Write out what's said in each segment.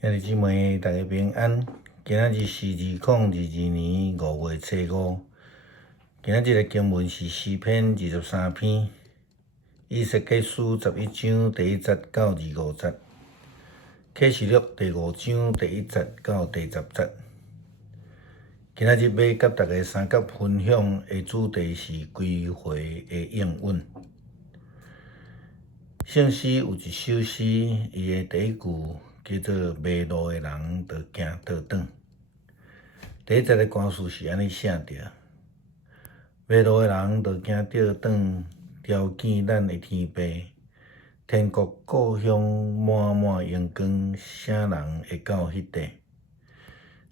兄弟姊妹，大家平安。今仔日是2022年5月初5。今仔日的经文是诗篇23篇，以西结书11章第1节到25节，启示录第5章第1节到第10节。今仔日要甲大家三角分享的主题是归回的应允。圣诗有一首诗，伊的第一句叫做“迷路的人就行倒转”。第一节的歌词是安尼写着：迷路的人就行倒转，朝见咱的天父。天国故乡满满阳光，啥人会到迄块？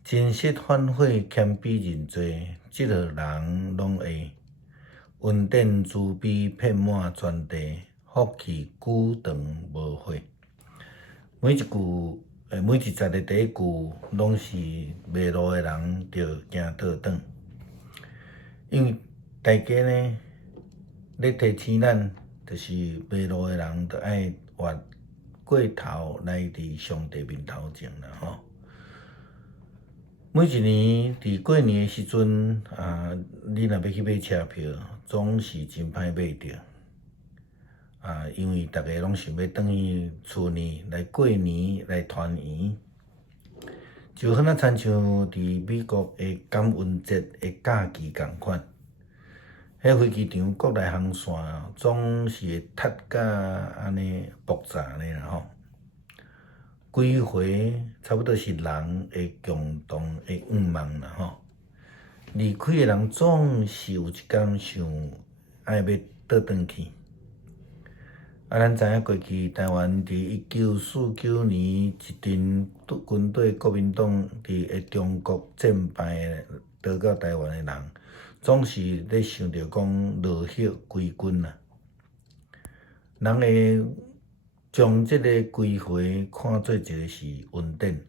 真实反悔谦比人多，即号人拢会。恩典慈悲遍满全地，福气久长无悔。每一节的第一句拢是迷路的人着行倒转，因为大家呢咧提醒咱，就是迷路的人着爱越过头来伫上帝面头前啦吼。每一年伫过年的时阵你若要去买车票，总是真歹买着。因为大家拢想要转去厝里来过年来团圆，就好亲像伫美国的感恩节的假期共款。迄飞机场国内航线总是会塞甲安尼爆炸咧啦吼。归回差不多是人的共同的愿望啦吼。离开的人总是有一天想爱要倒转去。咱知影过去台湾伫1949年一阵军队国民党伫中国战败倒到台湾的人，总是咧想着讲落血归军啦。人会将即个归回看做一个是恩典。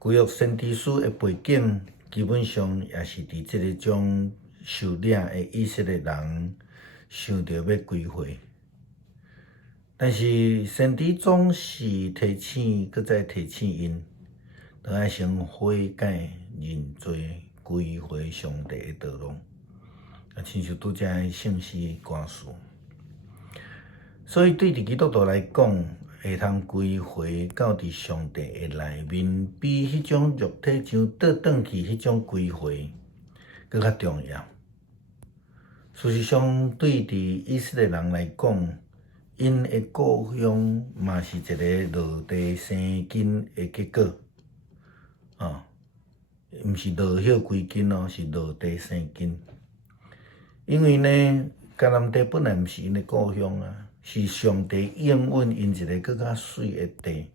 旧约先知书的背景，基本上也是伫即个种受领的以色列人想着要归回，但是先知总是提醒，搁再提醒因，着爱先悔改认罪，归回上帝的道路。亲像拄则的圣诗歌词。所以对基督徒来讲，会通归回到伫上帝的内面，比迄种肉体上倒转去迄种归回搁较重要。事实上，对伫以色列人来讲，因的故乡嘛是一个落地生根的结果，毋是落叶归根哦，是落地生根。因为呢，迦南地本来毋是因的故乡啊，是上帝应允因一个更较水的地，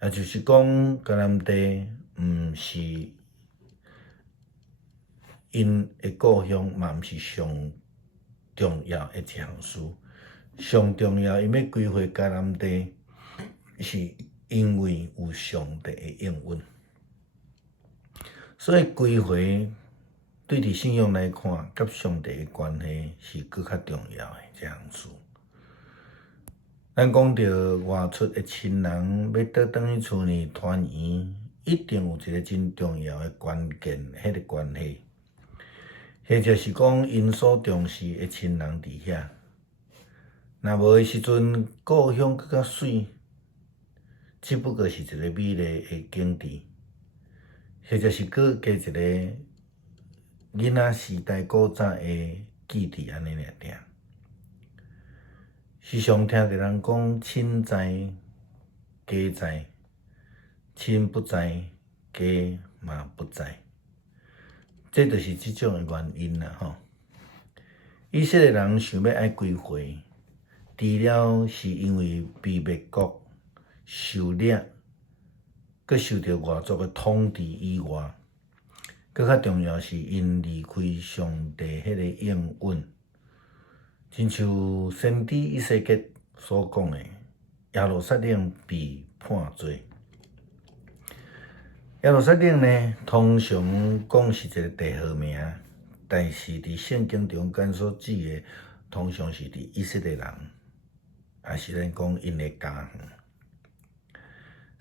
也就是讲，迦南地毋是因的故乡，嘛毋是上重要的一项事。上重要，因要归回迦南地，是因为有上帝的应允。所以归回对伫信仰来看，甲上帝的关系是搁较重要的一项事。咱讲到外出的亲人要倒转去厝里团圆，一定有一个真重要的关键，迄个关系，迄就是讲因所重视的亲人伫遐。若无的时阵，故乡搁较水，只不过是一个美丽的景致，或者是搁加一个囡仔时代古早的记忆安尼尔尔。时常听着人讲，亲在，家在；亲不在，家嘛不在。这就是即种的原因啦吼。以色列人想要爱归回，除了是因为被灭国受掠，佮受到外族的统治以外，佮较重要是因离开上帝迄个应允。亲像先知以西结所讲的，耶路撒冷被判罪。耶路撒冷呢，通常讲是一个地号名，但是伫圣经中间所指的，通常是伫以色列人，也是咱讲因的家园。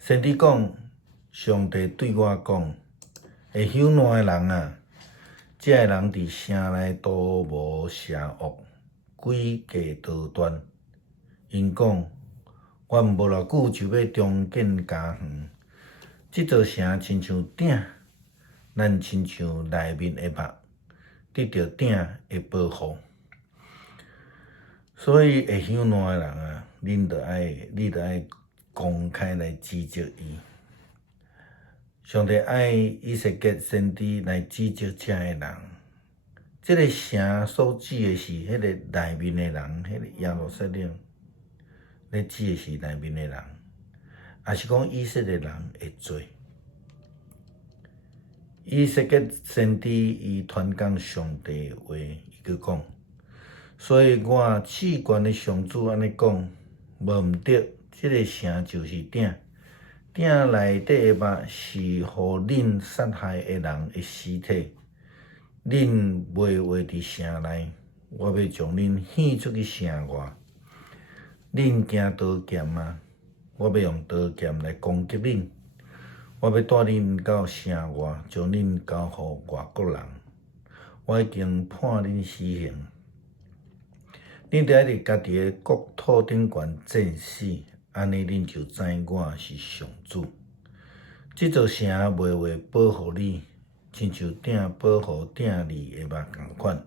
先知讲，上帝对我讲，会朽烂的人啊，这个人伫城内都无邪恶，诡计多端。因讲，我无偌久就要重建家园，即座城亲像鼎，咱亲像内面的肉，得到鼎的保护。所以会朽烂的人啊，你着爱公开来指责伊。上帝爱以色列先知来指责遮个人。这个城所指的是迄个内面的人，迄个耶路撒冷。咧指的是内面的人，也是讲以色列人会做。以色列先知伊传讲上帝的话，伊佮讲，所以我至高的上主安尼讲，无毋对，这个城就是鼎，鼎内底的肉是互恁杀害的人的尸体，恁袂活伫城内，我要将恁献出去城外。恁惊刀剑吗？我要用刀剑来攻击恁。我要带恁到城外，将恁交互外国人。我已经判恁死刑。恁得爱伫家己的国土顶悬战死，安尼恁就知我是上主。这座城袂会保护你，亲像鼎保护鼎里的肉共款。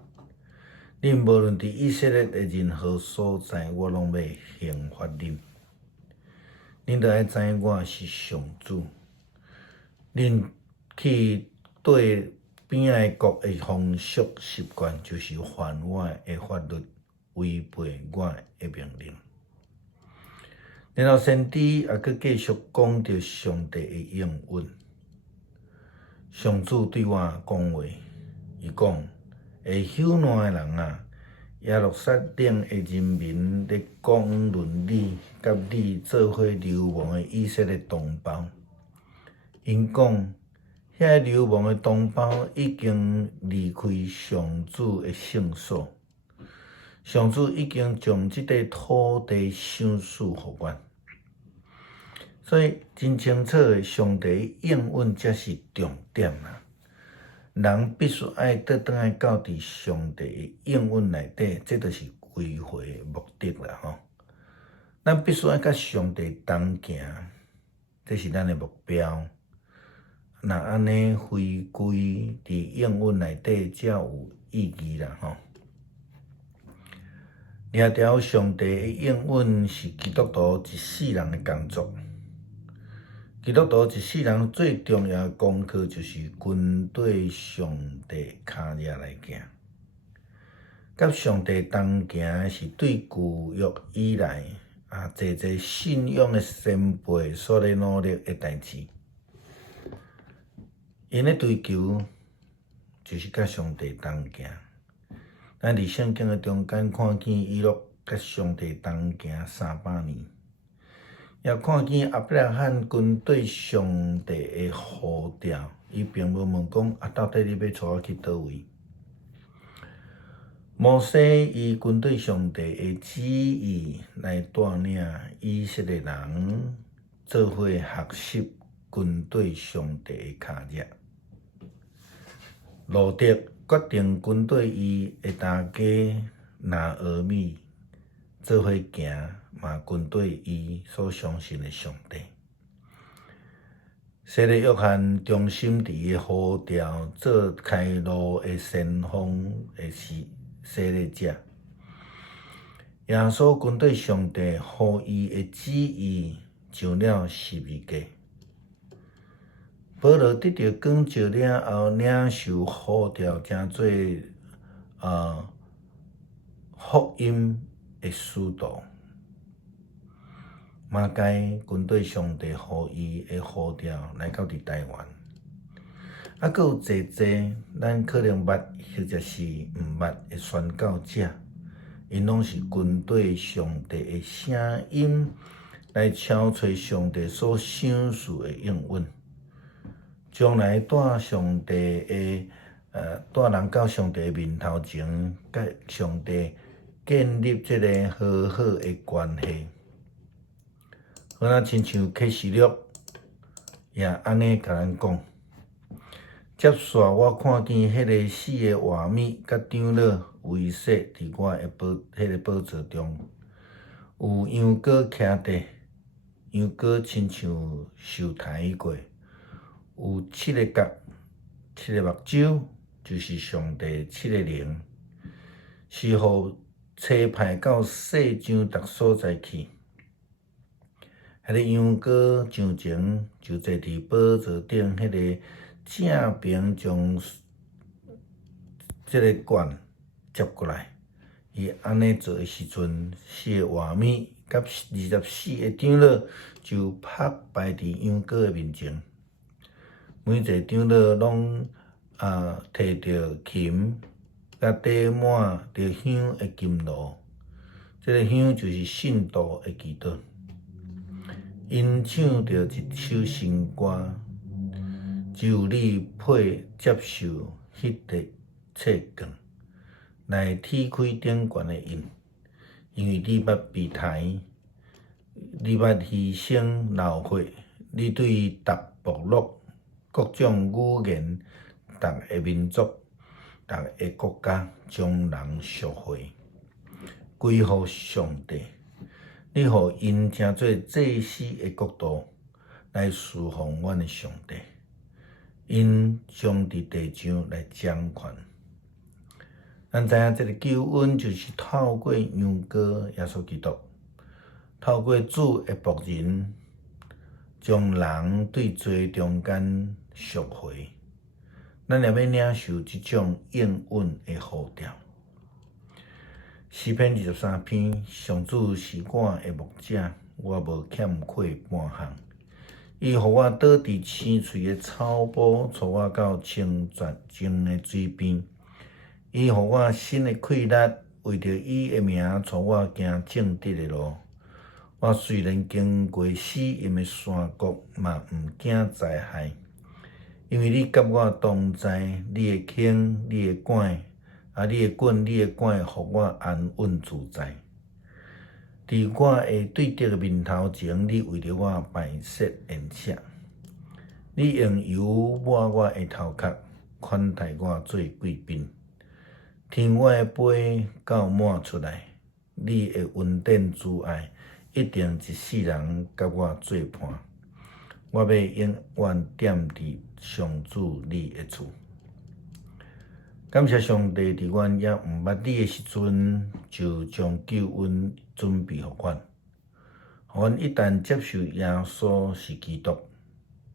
恁无论伫以色列的任何所在，我拢要刑罚恁。恁着爱知我是上主。恁去对边仔国的风俗习惯，就是犯我的法律，违背我的命令。然后先知也佮继续讲着上帝的应允。上主对我讲话，伊讲。会朽烂的人啊，耶路撒冷的人民咧讲论你，甲你做伙流亡的以色列同胞。因讲，遐流亡的同胞已经离开上主的圣所，上主已经将即块土地赏赐互阮。所以真清楚的，上帝应允才是重点啊！人必须爱倒转来到伫上帝的应允内底，这就是归回的目的啦吼。咱必须爱甲上帝同行，这是咱的目标。那安尼回归伫应允内底，才有意义啦吼。掠条上帝的应允是基督徒一世人的工作。基督徒一世人最重要的功课，就是跟对上帝脚印来行。甲上帝同行是对旧约以来侪信仰的先辈所咧努力的代志。因咧追求就是甲上帝同行。咱伫圣经的中间看见以诺甲上帝同行300年。也看见亚伯拉罕跟对上帝的呼召，伊并无问讲到底你要带我去倒位。摩西伊跟对上帝的旨意来带领以色列人做伙学习跟对上帝的脚印。路德决定跟对伊的大家拿俄米做伙行。嘛，跟对伊所相信的上帝。洗礼约翰忠心伫伊呼召做开路的先锋的洗礼者。耶稣跟对上帝互伊的旨意上了十字架。保罗得到光照了后，领受呼召，成做福音的使徒。马该跟对上帝互伊的呼召来到伫台湾，还佫有济咱可能捌或者是毋捌的宣教者，因拢是跟对上帝的声音来敲找上帝所赏赐的应允，将来带上帝的带人到上帝的面头前，甲上帝建立这个好好的关系。好像亲像启示录也安尼甲咱讲。接续我看见迄个死的画面，甲长老围说伫我的宝座中，有羊羔徛地，羊羔亲像受抬过，有7个角，7个目睭，就是上帝7个灵，是互差派到世上逐所在去。迄个羊羔上前就坐伫宝座顶，迄个正平将这个冠接过来。伊安尼做的时阵，4个画面甲24个长老就拍摆伫羊羔的面前。每一个长老拢摕着琴，甲缀满着香的金炉。这个香就是信徒的祈祷。因唱着一首新歌，就你配接受迄个册卷，来踢开顶悬的印，因为你捌被抬，你捌牺牲流血，你对逐部落、各种语言、逐个民族、逐个国家将人赎回，归乎上帝。你互因成做祭司的国度，来侍奉阮的上帝。因将伫地上来掌权。咱知影这个救恩就是透过羊羔耶稣基督，透过主的仆人，将人对罪中间赎回。咱也要领受这种应允的呼召。诗篇23篇，上主是我的牧者，我无欠缺半项。伊互我倒伫青翠的草坡，带我到清洁净的水边。伊互我新的气力，为着伊的名，带我行正直的路。我虽然经过死荫的山谷，嘛毋惊灾害，因为你甲我同在，你的轻，你的管。你的棍、你的管，互我安稳自在。伫我会对着面头前，你为着我摆设筵席。你用油抹我的头壳，款待我做贵宾。天我的杯到满出来，你的恩典慈爱，一定一世人甲我作伴。我要永远踮伫上主你的厝。感谢上帝，伫阮也毋捌你的时阵，就将救恩准备互阮。互阮一旦接受耶稣是基督，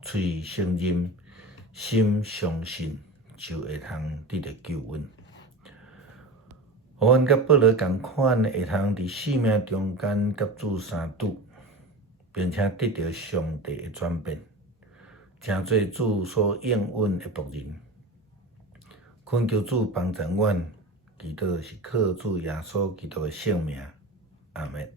嘴承认，心相信，就会通得到救恩。互阮甲保罗同款，会通伫生命中间甲主相拄，并且得到上帝的转变，成做主所应允的仆人。恳求主帮助阮，祈祷是靠主耶稣基督的圣名，阿门。